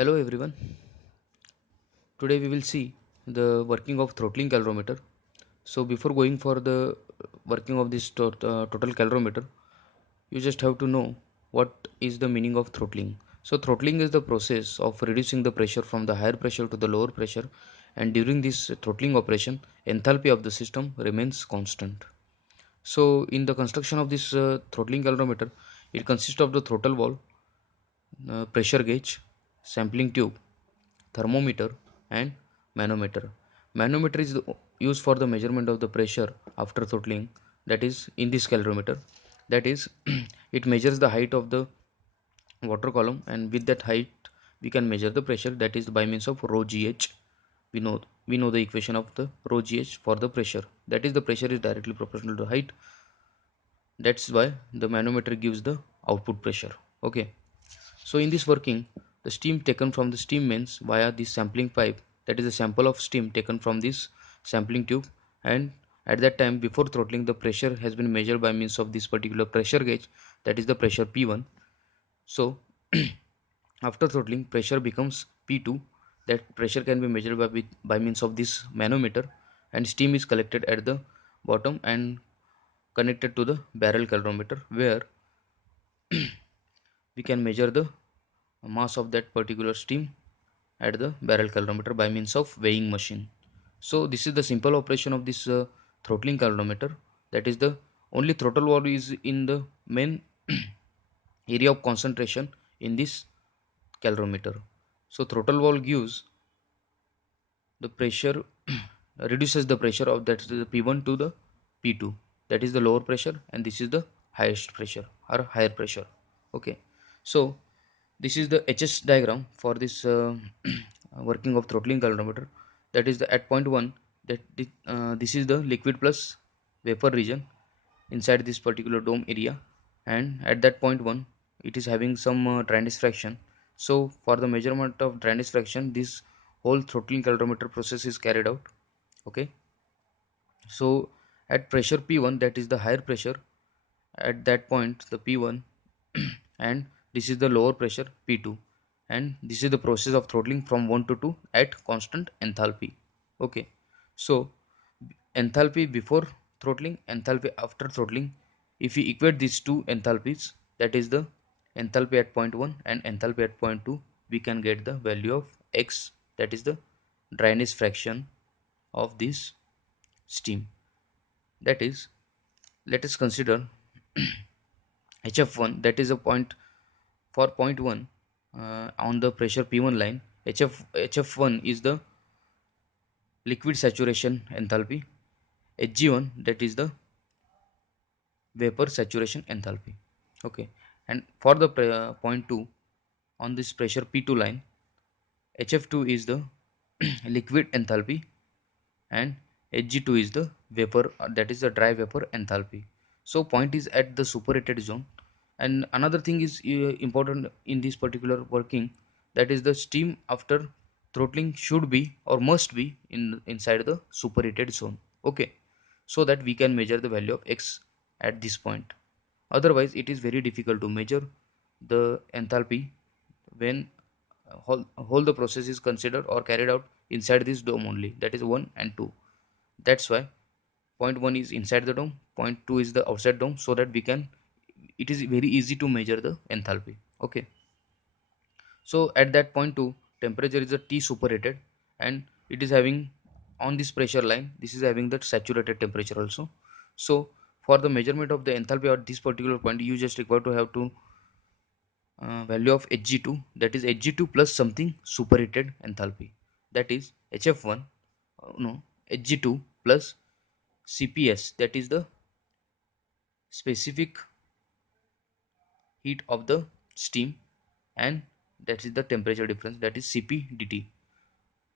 Hello everyone. Today we will see the working of throttling calorimeter. So before going for the working of this total calorimeter, you just have to know what is the meaning of throttling. So throttling is the process of reducing the pressure from the higher pressure to the lower pressure, and during this throttling operation, enthalpy of the system remains constant. So in the construction of this throttling calorimeter, it consists of the throttle valve, pressure gauge, sampling tube, thermometer and manometer. Manometer is used for the measurement of the pressure after throttling, that is in this calorimeter. That is it measures the height of the water column, and with that height we can measure the pressure, that is by means of rho gh. We know the equation of the rho gh for the pressure, that is the pressure is directly proportional to height. That's why the manometer gives the output pressure. Okay. So in this working, the steam taken from the steam mains via this sampling pipe, that is a sample of steam taken from this sampling tube, and at that time before throttling the pressure has been measured by means of this particular pressure gauge, that is the pressure P1. So after throttling pressure becomes P2, that pressure can be measured by means of this manometer, and steam is collected at the bottom and connected to the barrel calorimeter, where we can measure the mass of that particular steam at the barrel calorimeter by means of weighing machine. So this is the simple operation of this throttling calorimeter. That is the only throttle valve is in the main area of concentration in this calorimeter. So throttle valve gives the pressure reduces the pressure of that is the P1 to the P2, that is the lower pressure, and this is the highest pressure or higher pressure. Okay. So this is the HS diagram for this working of throttling calorimeter. That is the at point 1, this is the liquid plus vapor region inside this particular dome area, and at that point 1 it is having some dryness fraction. So for the measurement of dryness fraction, this whole throttling calorimeter process is carried out. Okay. So at pressure P1, that is the higher pressure, at that point the P1 and this is the lower pressure P2, and this is the process of throttling from 1 to 2 at constant enthalpy. Okay. So enthalpy before throttling, enthalpy after throttling, if we equate these two enthalpies, that is the enthalpy at point 1 and enthalpy at point 2, we can get the value of X, that is the dryness fraction of this steam. That is, let us consider HF1, that is a point for point 1 on the pressure P1 line. HF1 is the liquid saturation enthalpy, Hg1 that is the vapor saturation enthalpy. Okay. And for the point 2 on this pressure P2 line, HF2 is the liquid enthalpy, and Hg2 is the vapor, that is the dry vapor enthalpy. So point is at the superheated zone. And another thing is important in this particular working, that is the steam after throttling should be or must be inside the superheated zone. Okay. So that we can measure the value of X at this point. Otherwise it is very difficult to measure the enthalpy when whole the process is considered or carried out inside this dome only, that is 1 and 2. That's why point 1 is inside the dome, point 2 is the outside dome, so that we can, it is very easy to measure the enthalpy. Okay. So at that point 2, temperature is a T superheated, and it is having on this pressure line, this is having that saturated temperature also. So for the measurement of the enthalpy at this particular point, you just require to have to value of Hg2, that is Hg2 plus something superheated enthalpy, that is HF1, no, Hg2 plus CPS, that is the specific heat of the steam, and that is the temperature difference, that is Cp dt.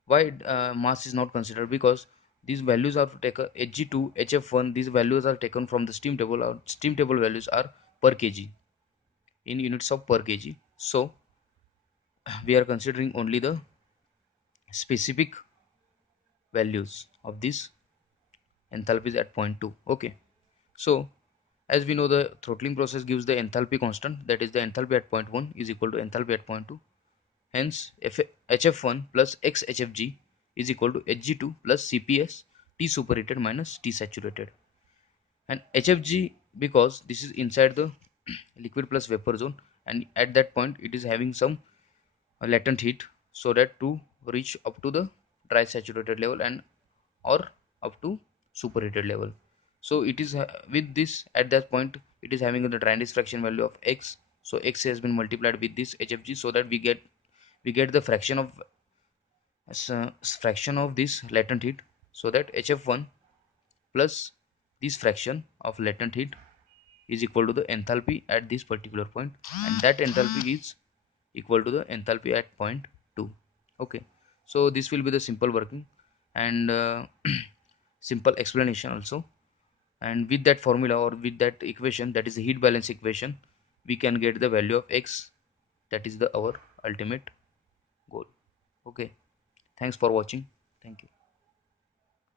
Why mass is not considered? Because these values are taken Hg2, HF1, these values are taken from the steam table. Our steam table values are per kg, in units of per kg. So we are considering only the specific values of these enthalpies at point 2. Okay. So as we know, the throttling process gives the enthalpy constant, that is the enthalpy at point 1 is equal to enthalpy at point 2. Hence hf1 plus x hfg is equal to hg2 plus cps T superheated minus T saturated. And hfg, because this is inside the liquid plus vapor zone, and at that point it is having some latent heat, so that to reach up to the dry saturated level and or up to superheated level. So it is with this, at that point it is having the dryness fraction value of x. So x has been multiplied with this hfg, so that we get the fraction of this latent heat. So that hf1 plus this fraction of latent heat is equal to the enthalpy at this particular point, and that enthalpy is equal to the enthalpy at point 2. Okay, so this will be the simple working and simple explanation also. And with that formula or with that equation, that is the heat balance equation, we can get the value of x. That is the our ultimate goal. Okay, thanks for watching. Thank you.